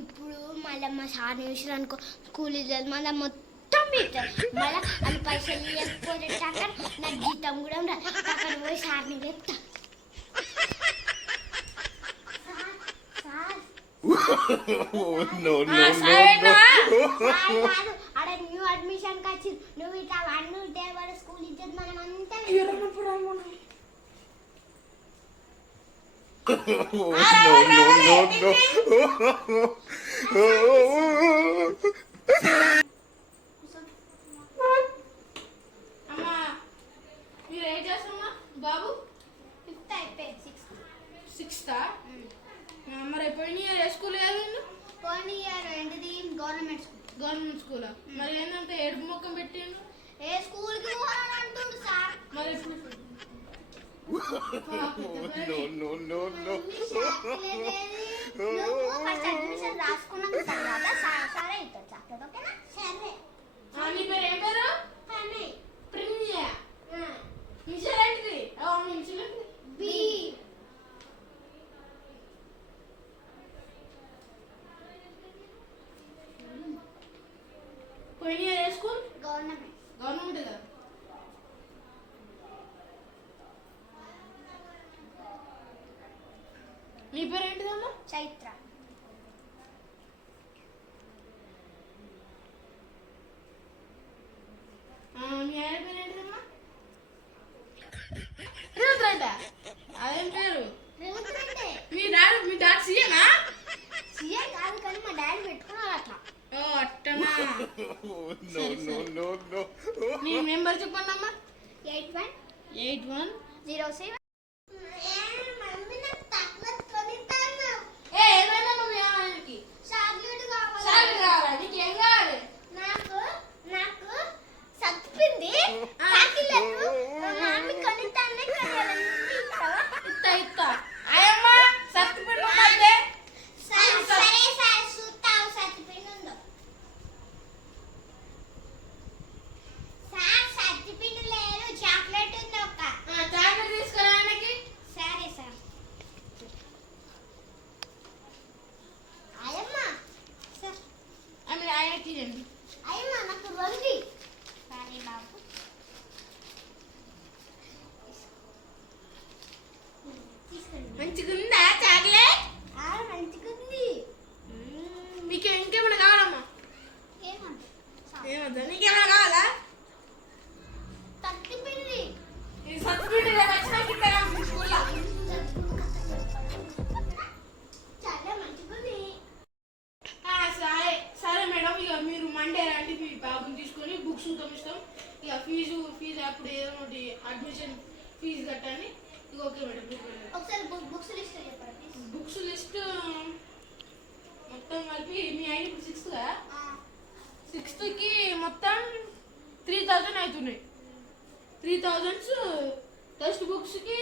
ఇప్పుడు మళ్ళీ మా సార్ చూసారనుకో స్కూల్ ఇవ్వలేదు మళ్ళీ మొత్తం ఇస్తారు మళ్ళీ అది పైసలు ఇవ్వకపోతే నాకు జీతం కూడా అక్కడ పోయి సార్ని చెప్తా అక్కడ న్యూ అడ్మిషన్ వచ్చి నువ్వు ఇట్లా వన్ ఉంటే వాళ్ళ స్కూల్ ఇచ్చేది మనం అంతా అమ్మా మీరు ఏం చేస్తున్నా బాబు ఫిఫ్త్ అయిపోయింది సిక్స్త్ మరి పోయిన ఇయర్ ఏ స్కూల్ చదివిండు పోయిన ఇయర్ ఏంటిది గవర్నమెంట్ స్కూల్ మరి ఏంటంటే ఏడుపు మొక్కం పెట్టిండు ఏ స్కూల్కి పోవాలంటుండు సార్ మరి రాసుకున్నాక తర్వాత సారే ఇస్తాడు చాక్లెట్ ఓకేనా సరే నీ పేరు ఏం పేరు ప్రిన్య మిషన్ ఏంటిది మిషన్ బి పోయిన ఇయర్ ఏ స్కూల్ గవర్నమెంట్ కదా నీ పేరు ఏంటిదమ్మా చైత్ర మీ ఆయన పేరు ఏంటిదమ్మా రేవంత్ అదేం పేరు మీ డాడీ సీఏనా సీఏ కాదు కానీ మా డాడీ పెట్టుకున్నారు అట్లా ఓ అట్టనా నీ నెంబర్ చెప్పండి అమ్మా 8107 ఏమైనా నువ్వు ఏమైనా చాక్లెట్ కావాలా నీకేం కావాలి నాకు సత్పింది చాక్లెట్ మమ్మీ కొనిస్తానే ఇత్తా అయ్యమ్మా సత్తుపిండి ఉన్నదే సరే సార్ చూస్తావు సత్పిండి ఉందో సార్ సత్పిండి లేదు చాక్లెట్ ఉంది ఒక చాక్లెట్ తీసుకురానికి సరే సార్ అయ్యమ్మా సార్ ఆయనకి ఇవ్వండి అయ్యమ్మా నాకు రండి సరే బాబు మంచిగా ఉందా చాక్లెట్ మంచిగుంది మీకు ఇంకేమైనా కావాలమ్మా ఏమద్దా నీకేమైనా కావాలా తట్టిపిండి ఇది సత్తుపిండి వచ్చినాక ఇస్తారా స్కూల్లో చాలా మంచిగుంది సరే సరే మేడం ఇక మీరు మండే రండి మీ బాబుని తీసుకొని బుక్స్ ఇస్తాం ఇక ఫీజు అప్పుడు ఏదో ఒకటి అడ్మిషన్ ఫీజు కట్టండి ఇక ఓకే మేడం ఒకసారి బుక్స్ లిస్ట్ చెప్పండి బుక్స్ లిస్ట్ మొత్తం కలిపి మీ ఆయన ఇప్పుడు సిక్స్త్గా సిక్స్త్కి మొత్తం 3000 అవుతున్నాయి 3000 టెక్స్ట్ బుక్స్కి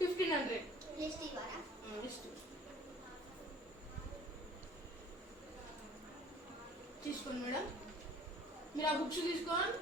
1500 లిస్ట్ ఇవ్వరా లిస్ట్ తీసుకోండి మేడం మీరు ఆ బుక్స్ తీసుకొని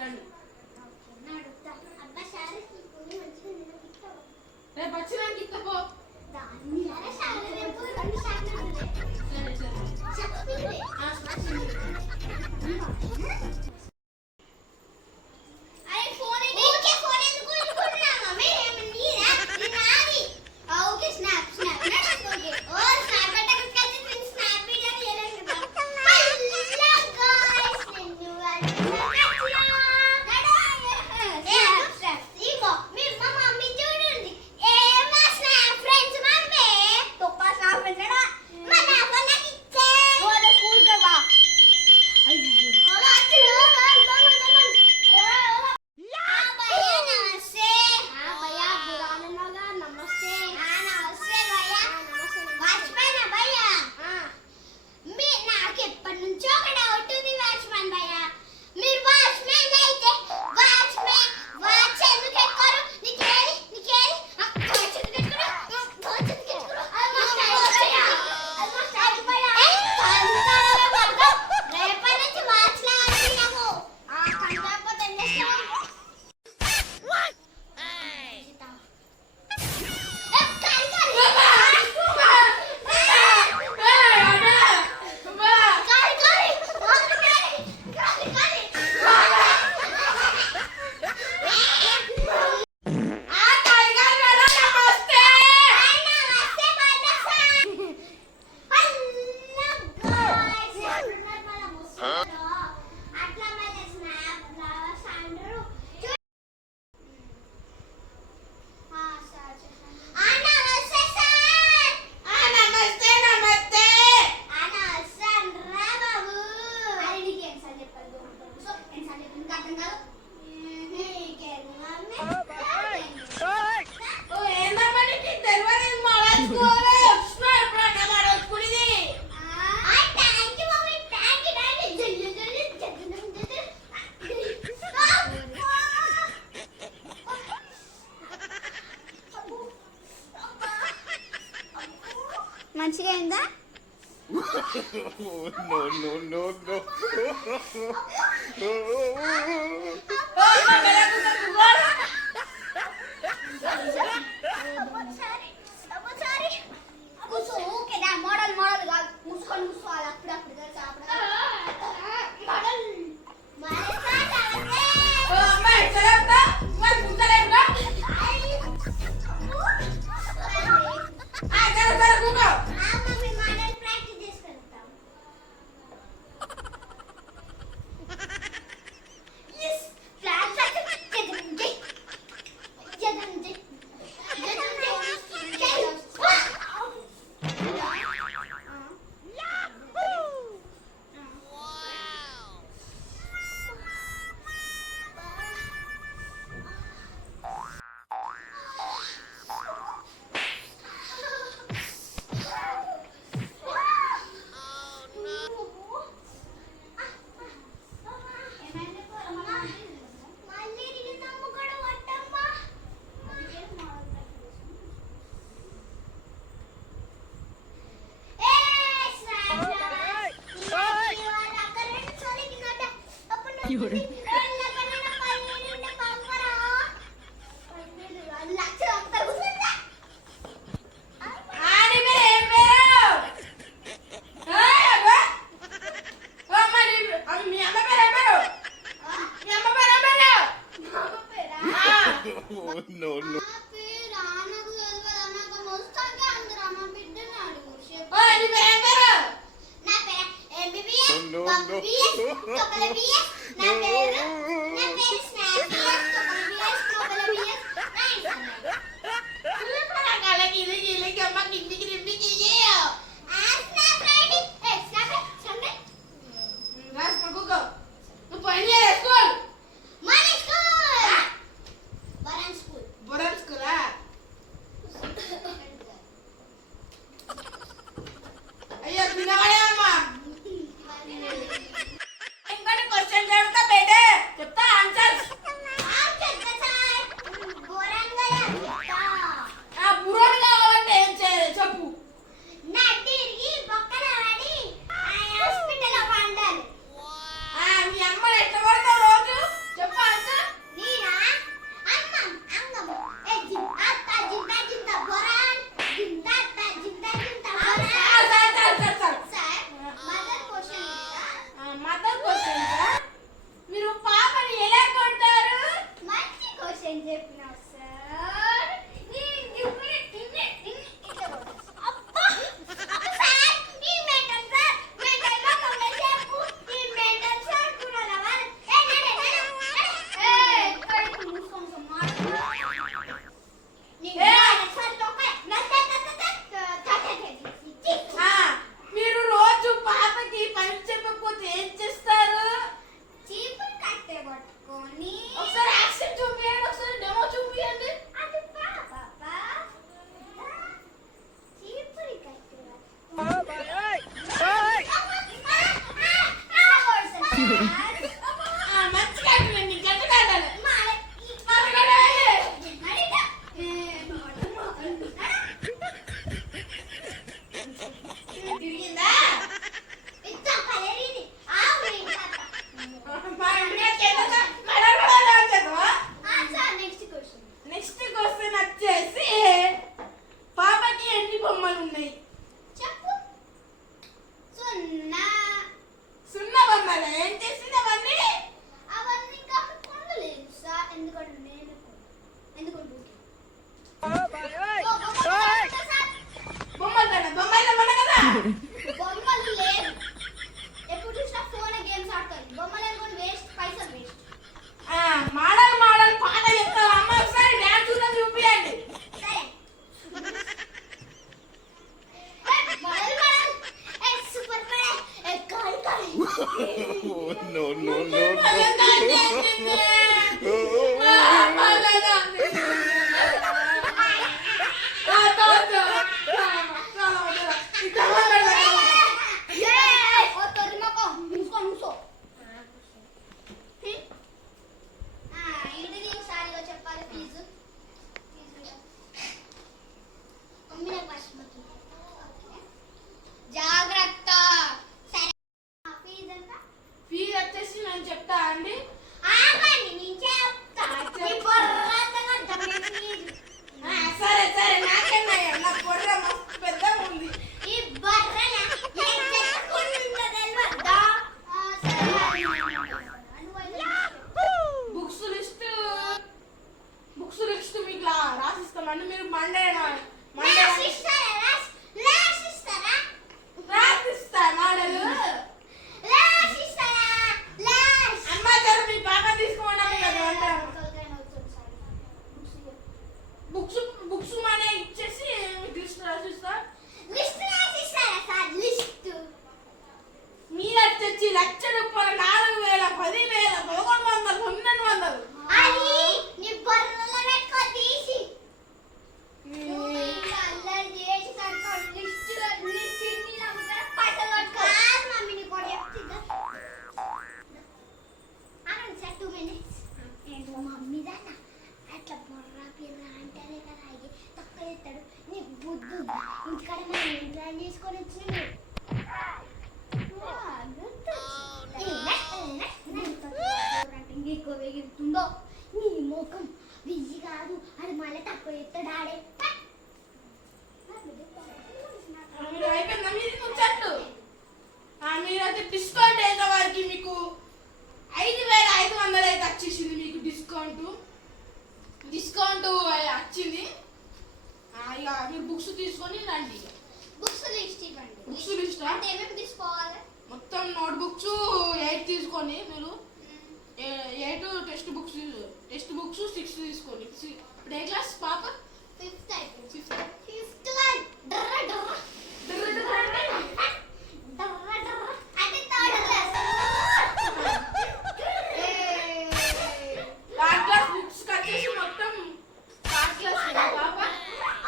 రండి అబ్బా సార్ రేపు వచ్చినానికి ఇస్తపో సరే ఫ్రెండ్స్ మమ్మీ మోడల్ మోడల్ కాదు మూసుకొని మూసుకోవాలి అప్పుడప్పుడు తెలుసా జాగ్రత్త నుంచి 1,00,000 రూపాయలు 4,000 10,000 1100 1200 అది నీ బర్రెల పెట్టుకో తీసి అల్లరి చేసి కనుక లిస్ట్ చిన్నీలు అమ్ముతారా పైసలు పట్టుకో కాదు మమ్మీ నీ కూడా చెప్తుందా అనండి సార్ 2 minutes ఏంటో మమ్మీ దానా అట్లా బొర్రా పిర్రా అంటేనే కదా అయ్యి తక్కువ చేస్తాడు నీకు బుద్ధి ఉందా ఇంటికాడ మనం ఇంట్లో చేసుకొని వచ్చిన ఎక్కువ వేగిస్తుందో నీ ముఖం బిజీ కాదు అది మళ్ళీ తక్కువ చేస్తాడు ఆడే మీరు అయిపోయిందా మీరు ముచ్చట్లు మీరైతే డిస్కౌంట్ అయితే వారికి మీకు 5,500 అయితే వచ్చేసింది మీకు డిస్కౌంట్ వచ్చింది ఇక మీరు బుక్స్ తీసుకొని రండి బుక్స్ లిస్ట్ ఇవ్వండి బుక్స్ లిస్ట్ అంటే ఏమేమి తీసుకోవాలి మొత్తం నోట్ బుక్స్ 8 తీసుకొని మీరు 8 టెక్స్ట్ బుక్స్ 6 తీసుకోండి ఇప్పుడు ఏ క్లాస్ పాప 5th అయిపోయింది 5th 5th వన్ డర్ర డర్ర అంటే third class third class books వచ్చేసి మొత్తం థర్డ్ క్లాస్ పాప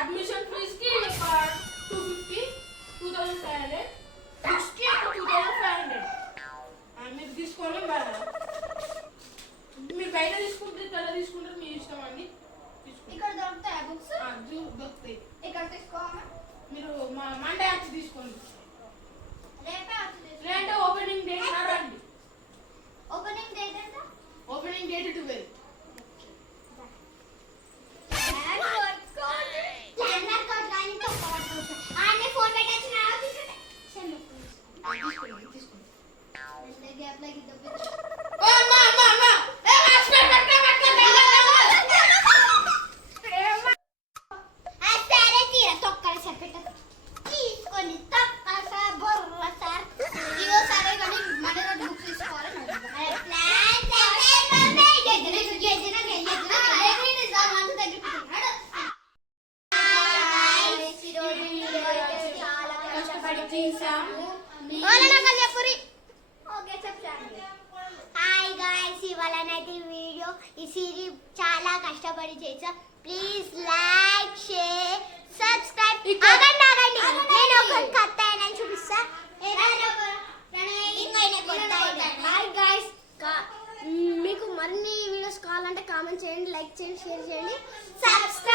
అడ్మిషన్ ఫీజ్ కి 250 2500 బుక్స్ కి 2500 మీరు తీసుకొని మీరు బయట తీసుకుంటే ఇక్కడ తీసుకుంటారు మీ ఇష్టం అండి ఇక్కడ దొరుకుతాయా బుక్స్ దొరుకుతాయి ఇక్కడ తీసుకోవాలి మీరు మండే వచ్చి తీసుకోండి రేపే వచ్చి లేదంటే ఓపెనింగ్ డేట్ రండి ఓపెనింగ్ డేట్ ఎంత ఓపెనింగ్ డేట్ 12 ఫోన్ పెట్టచ్చు నా తీసుకోండి సరే తీరా తొక్కల చెప్పేట తీసుకొని తొక్కల సార్ బొర్ర సార్ ఇదో సరే కానీ మన రోజు బుక్ తీసుకోవాలి హాయ్ గాయ్స్ ఇవాళనైతే ఈ వీడియో ఈ సిరీస్ చాలా కష్టపడి చేసా ప్లీజ్ లైక్ షేర్ సబ్స్క్రైబ్ ఆగండి నేను ఒక కథ అయినా చూపిస్తా హాయ్ గాయ్స్ మీకు మరిన్ని వీడియోస్ కావాలంటే కామెంట్ చేయండి లైక్ చేయండి షేర్ చేయండి సబ్స్క్రైబ్